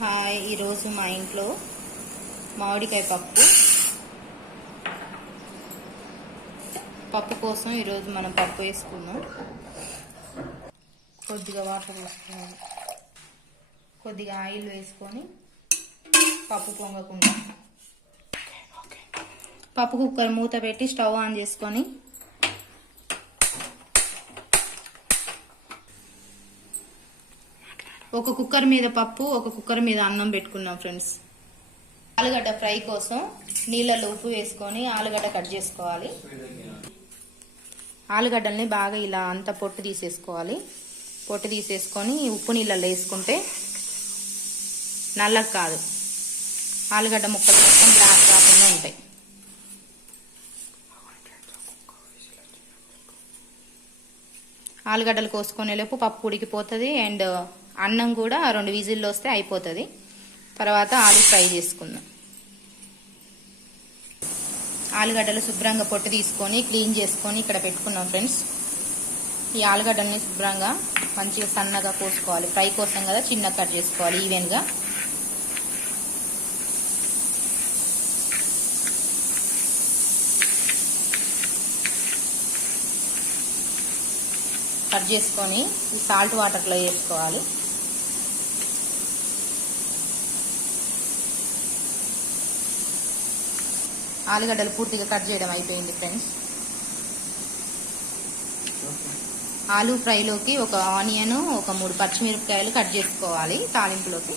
Hi, ఈరోజు మా ఇంట్లో మామిడికాయ పప్పు కోసం ఈరోజు మనం పప్పు వేసుకున్నాం. కొద్దిగా వాటర్ వేసుకోవాలి, కొద్దిగా ఆయిల్ వేసుకొని పప్పు పొంగకుండా పప్పు కుక్కర్ మూత పెట్టి స్టవ్ ఆన్ చేసుకొని ఒక కుక్కర్ మీద పప్పు, ఒక కుక్కర్ మీద అన్నం పెట్టుకున్నాం ఫ్రెండ్స్. ఆలుగడ్డ ఫ్రై కోసం నీళ్ళలో ఉప్పు వేసుకొని ఆలుగడ్డ కట్ చేసుకోవాలి. ఆలుగడ్డల్ని బాగా ఇలా అంత పొట్టు తీసేసుకోవాలి. పొట్టు తీసేసుకొని ఉప్పు నీళ్ళలో వేసుకుంటే నల్లగా కాదు, ఆలుగడ్డ ముక్కలు మొత్తం బ్లాక్ కాకుండా ఉంటాయి. ఆలుగడ్డలు కోసుకునేలోపు పప్పు ఉడికిపోతుంది అండ్ అన్నం కూడా 2 విజిల్లు వస్తే అయిపోతుంది. తర్వాత ఆలు ఫ్రై చేసుకుందాం. ఆలుగడ్డలు శుభ్రంగా పొట్టు తీసుకొని క్లీన్ చేసుకొని ఇక్కడ పెట్టుకున్నాం ఫ్రెండ్స్. ఈ ఆలుగడ్డల్ని శుభ్రంగా మంచిగా సన్నగా కోసుకోవాలి. ఫ్రై కోసం కదా, చిన్నగా కట్ చేసుకోవాలి ఈవెన్గా. కట్ చేసుకొని సాల్ట్ వాటర్లో వేసుకోవాలి. ఆలుగడ్డలు పూర్తిగా కట్ చేయడం అయిపోయింది ఫ్రెండ్స్. ఆలు ఫ్రైలోకి ఒక ఆనియన్, ఒక 3 పచ్చిమిరపకాయలు కట్ చేసుకోవాలి తాలింపులోకి.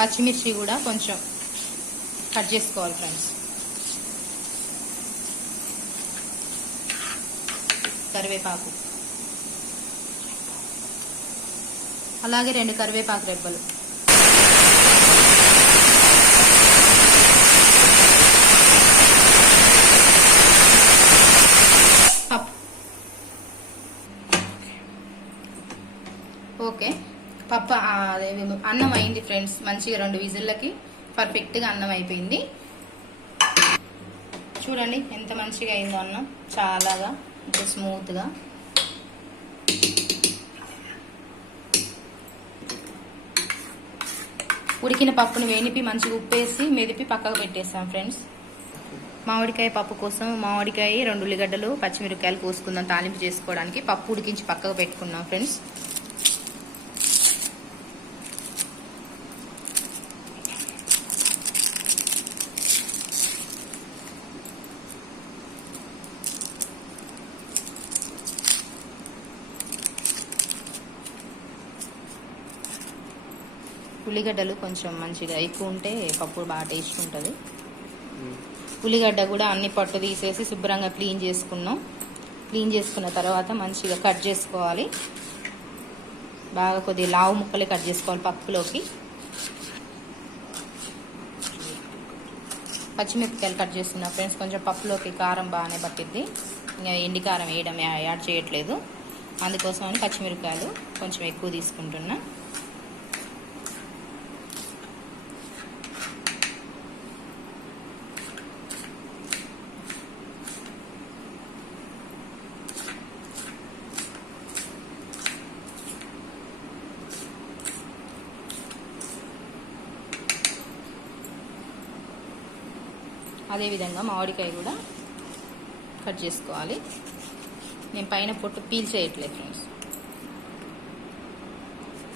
పచ్చిమిర్చి కూడా కొంచెం కట్ చేసుకోవాలి ఫ్రెండ్స్. కరివేపాకు, అలాగే 2 కరివేపాకు రెబ్బలు. ఓకే, పప్పు అన్నం అయింది ఫ్రెండ్స్. మంచిగా 2 విజిల్లకి పర్ఫెక్ట్గా అన్నం అయిపోయింది. చూడండి ఎంత మంచిగా అయిందో అన్నం, చాలాగా స్మూత్గా. ఉడికిన పప్పును వేనిపి మంచిగా ఉప్పేసి మెదిపి పక్కకు పెట్టేస్తాం ఫ్రెండ్స్. మామిడికాయ పప్పు కోసం మామిడికాయ, 2 ఉల్లిగడ్డలు, పచ్చిమిరపకాయలు కోసుకుందాం తాలింపు చేసుకోవడానికి. పప్పు ఉడికించి పక్కకు పెట్టుకున్నాం ఫ్రెండ్స్. ఉల్లిగడ్డలు కొంచెం మంచిగా ఎక్కువ ఉంటే పప్పు బాగా టేస్ట్ ఉంటుంది. ఉల్లిగడ్డ కూడా అన్ని పట్టు తీసేసి శుభ్రంగా క్లీన్ చేసుకున్నాం. క్లీన్ చేసుకున్న తర్వాత మంచిగా కట్ చేసుకోవాలి. బాగా కొద్దిగా లావు ముక్కలే కట్ చేసుకోవాలి పప్పులోకి. పచ్చిమిరపకాయలు కట్ చేస్తున్నా ఫ్రెండ్స్. కొంచెం పప్పులోకి కారం బాగానే పట్టిద్ది, ఇంకా ఎండి కారం వేయడం యాడ్ చేయట్లేదు. అందుకోసమని పచ్చిమిరపకాయలు కొంచెం ఎక్కువ తీసుకుంటున్నా. అదేవిధంగా మామిడికాయ కూడా కట్ చేసుకోవాలి. నేను పైన పొట్టు పీల్ చేయట్లేదు ఫ్రెండ్స్.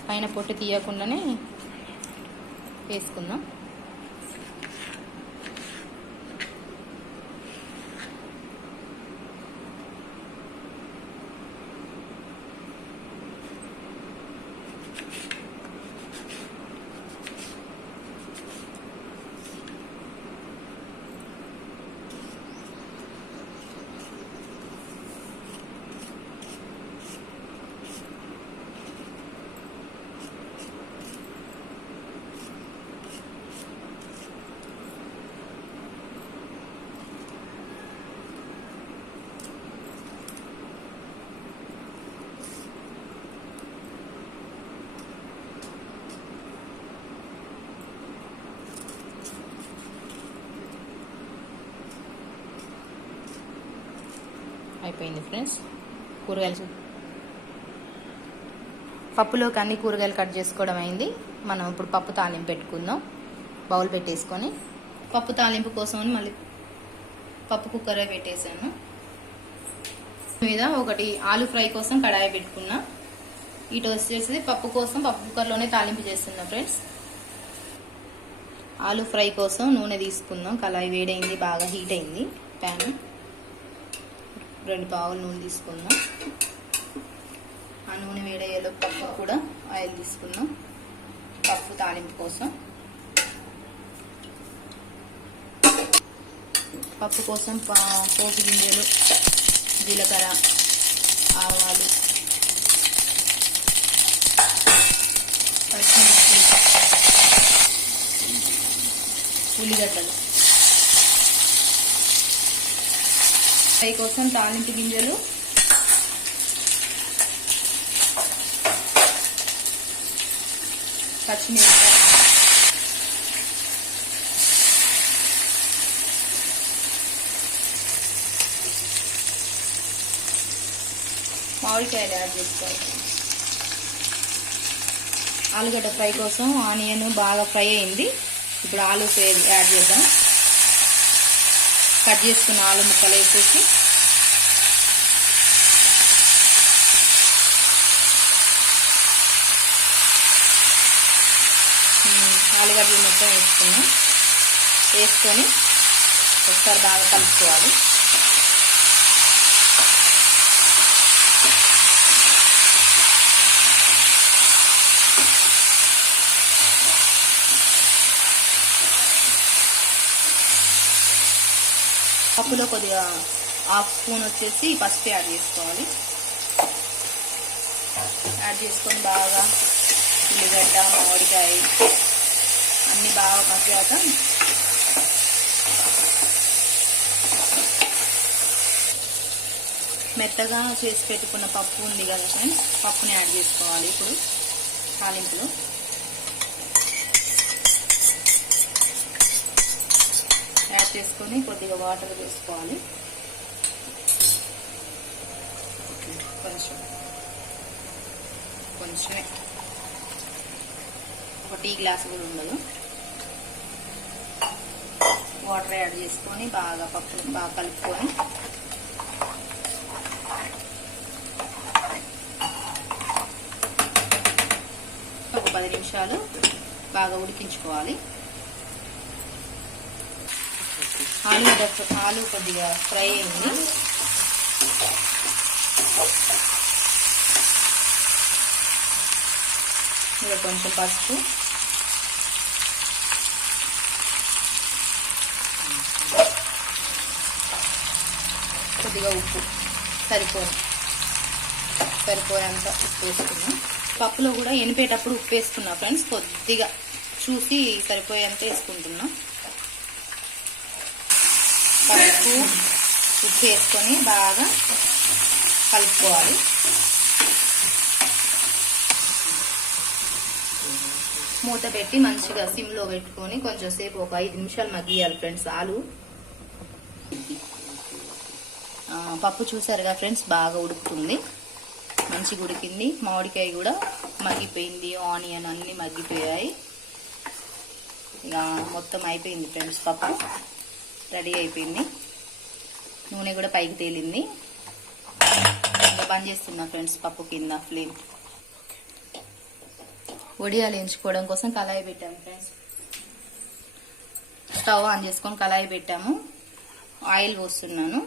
పైన పొట్టు తీయకుండానే వేసుకుందాం. అయిపోయింది ఫ్రెండ్స్. కూరగాయలు పప్పులోకి అన్ని కూరగాయలు కట్ చేసుకోవడం అయింది. మనం ఇప్పుడు పప్పు తాలింపు పెట్టుకుందాం. బౌల్ పెట్టేసుకొని పప్పు తాలింపు కోసం మళ్ళీ పప్పు కుక్కరే పెట్టేసాను. మీద ఒకటి ఆలు ఫ్రై కోసం కడాయి పెట్టుకున్నా. ఇటు వచ్చేసి పప్పు కోసం పప్పు కుక్కర్లోనే తాలింపు చేస్తున్నా ఫ్రెండ్స్. ఆలు ఫ్రై కోసం నూనె తీసుకుందాం. కళాయి వేడైంది, బాగా హీట్ అయింది. ప్యాన్ 2 పావులు నూనె తీసుకుందాం. ఆ నూనె వేడయ్యేలో పప్పు కూడా ఆయిల్ తీసుకుందాం. పప్పు తాలింపు కోసం పప్పు కోసం పోపు గింజలు, జీలకర్ర, ఆవాలు, పచ్చిమిర్చి, ఉల్లిగడ్డలు. ఫ్రై కోసం తాలింపు గింజలు, పచ్చిమిర్చి, మామిడికాయలు యాడ్ చేసుకోవాలి. ఆలుగడ్డ ఫ్రై కోసం ఆనియన్ బాగా ఫ్రై అయింది. ఇప్పుడు ఆలు యాడ్ చేద్దాం. కట్ చేసుకున్న ఆలు ముక్కలు వేసేసి ఆలుగడ్డలు మొత్తం వేసుకొని ఒకసారి బాగా కలుపుకోవాలి. పప్పులో కొద్దిగా 1/2 స్పూన్ వచ్చేసి పసుపు యాడ్ చేసుకోవాలి. యాడ్ చేసుకొని బాగా ఉల్లిగడ్డ, మామిడికాయ అన్నీ బాగా మగ్గాక మెత్తగా చేసి పెట్టుకున్న పప్పు ఉంది కదా ఫ్రెండ్స్, పప్పుని యాడ్ చేసుకోవాలి. ఇప్పుడు తాలింపులో యాడ్ చేసుకొని కొద్దిగా వాటర్ వేసుకోవాలి. కొంచెమే, ఒక టీ గ్లాస్ కూడా ఉండదు. వాటర్ యాడ్ చేసుకొని బాగా పప్పుని బాగా కలుపుకొని ఒక 10 నిమిషాలు బాగా ఉడికించుకోవాలి. ఆలు కొద్దిగా ఫ్రై అయింది. ఇలా కొంచెం పసుపు, కొద్దిగా ఉప్పు సరిపోయేంత ఉప్పు వేసుకున్నాం. పప్పులో కూడా ఎనిపేటప్పుడు ఉప్పు వేసుకున్నా ఫ్రెండ్స్, కొద్దిగా చూసి సరిపోయేంత వేసుకుంటున్నా. పసుపు, ఉప్పు వేసుకొని బాగా కలుపుకోవాలి. మూత పెట్టి మంచిగా సిమ్లో పెట్టుకొని కొంచెం సేపు ఒక 5 నిమిషాలు మగ్గియాలి ఫ్రెండ్స్. ఆలు పప్పు చూసారుగా ఫ్రెండ్స్, బాగా ఉడుకుతుంది, మంచిగా ఉడికింది. మామిడికాయ కూడా మగ్గిపోయింది, ఆనియన్ అన్నీ మగ్గిపోయాయి. ఇక మొత్తం అయిపోయింది ఫ్రెండ్స్, పప్పు రెడీ అయిపోయింది. నూనె కూడా పైకి తేలింది. ఇంకా బంద్ చేస్తున్నా ఫ్రెండ్స్ పప్పు కింద ఫ్లేమ్. వడియాలు వేయించుకోవడం కోసం కళాయి పెట్టాము ఫ్రెండ్స్. స్టవ్ ఆన్ చేసుకొని కళాయి పెట్టాము. ఆయిల్ పోస్తున్నాను.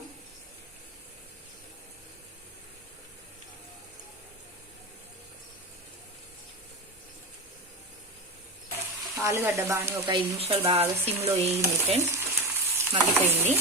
ఆలుగడ్డ బాగా ఒక 5 నిమిషాలు బాగా సిమ్లో వేయింది ఫ్రెండ్స్, మగ్గిపోయింది.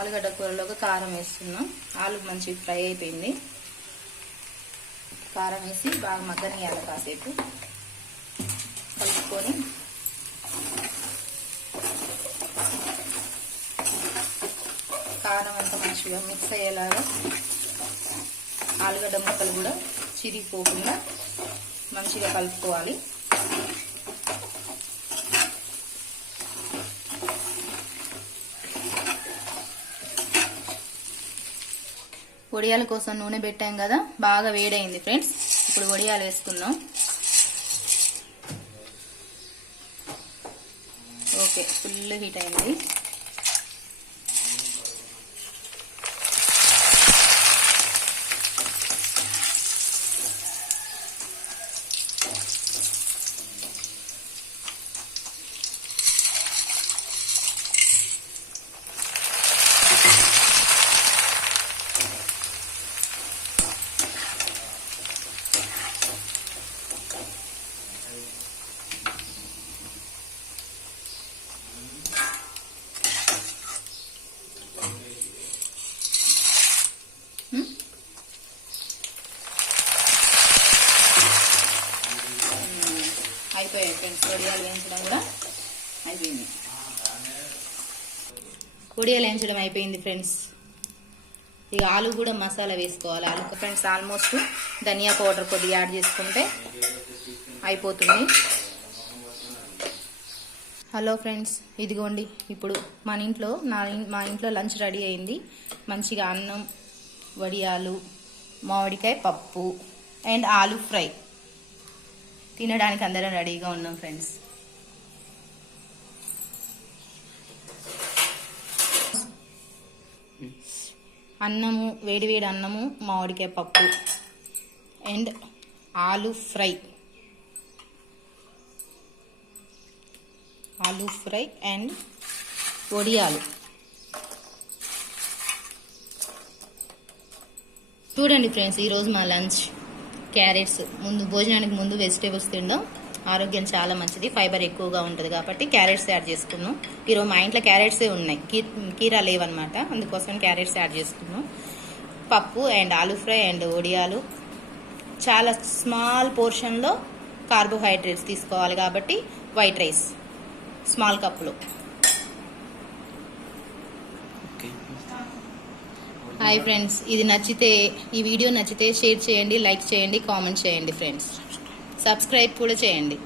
ఆలుగడ్డ కూరలోకి కారం వేస్తున్నాం. ఆలు మంచిగా ఫ్రై అయిపోయింది. కారం వేసి బాగా మగ్గనియాలి, కాసేపు కలుపుకొని కారం అంతా మంచిగా మిక్స్ అయ్యేలాగా ఆలుగడ్డ ముక్కలు కూడా చిరిగిపోకుండా మంచిగా కలుపుకోవాలి. వడియాల కోసం నూనె పెట్టాం కదా, బాగా వేడైంది ఫ్రెండ్స్. ఇప్పుడు వడియాలు వేసుకుందాం. ఓకే, ఫుల్ హీట్ అయింది. అయిపోయాయి ఫ్రెండ్స్, వడియాలు వేయించడం కూడా అయిపోయింది. వడియాలు వేయించడం అయిపోయింది ఫ్రెండ్స్. ఇక ఆలు కూడా మసాలా వేసుకోవాలి. ఆలు ఫ్రెండ్స్ ఆల్మోస్ట్ ధనియా పౌడర్ కొద్దిగా యాడ్ చేసుకుంటే అయిపోతుంది. హలో ఫ్రెండ్స్, ఇదిగోండి ఇప్పుడు మా ఇంట్లో లంచ్ రెడీ అయింది. మంచిగా అన్నం, వడియాలు, మామిడికాయ పప్పు అండ్ ఆలు ఫ్రై. తినడానికి అందరం రెడీగా ఉన్నాం ఫ్రెండ్స్. అన్నము, వేడివేడి అన్నము, మామిడికాయ పప్పు అండ్ ఆలు ఫ్రై అండ్ వడియాలు. చూడండి ఫ్రెండ్స్, ఈరోజు మా లంచ్ క్యారెట్స్. భోజనానికి ముందు వెజిటేబుల్స్ తినడం ఆరోగ్యం చాలా మంచిది, ఫైబర్ ఎక్కువగా ఉంటుంది కాబట్టి క్యారెట్స్ యాడ్ చేసుకున్నాం. ఈరోజు మా ఇంట్లో క్యారెట్సే ఉన్నాయి, కీరా లేవన్నమాట, అందుకోసం క్యారెట్స్ యాడ్ చేసుకున్నాం. పప్పు అండ్ ఆలు ఫ్రై అండ్ వడియాలు. చాలా స్మాల్ పోర్షన్లో కార్బోహైడ్రేట్స్ తీసుకోవాలి కాబట్టి వైట్ రైస్ స్మాల్ కప్లో. హాయ్ ఫ్రెండ్స్, ఈ వీడియో నచ్చితే షేర్ చేయండి, లైక్ చేయండి, కామెంట్ చేయండి ఫ్రెండ్స్. సబ్స్క్రైబ్ కూడా చేయండి.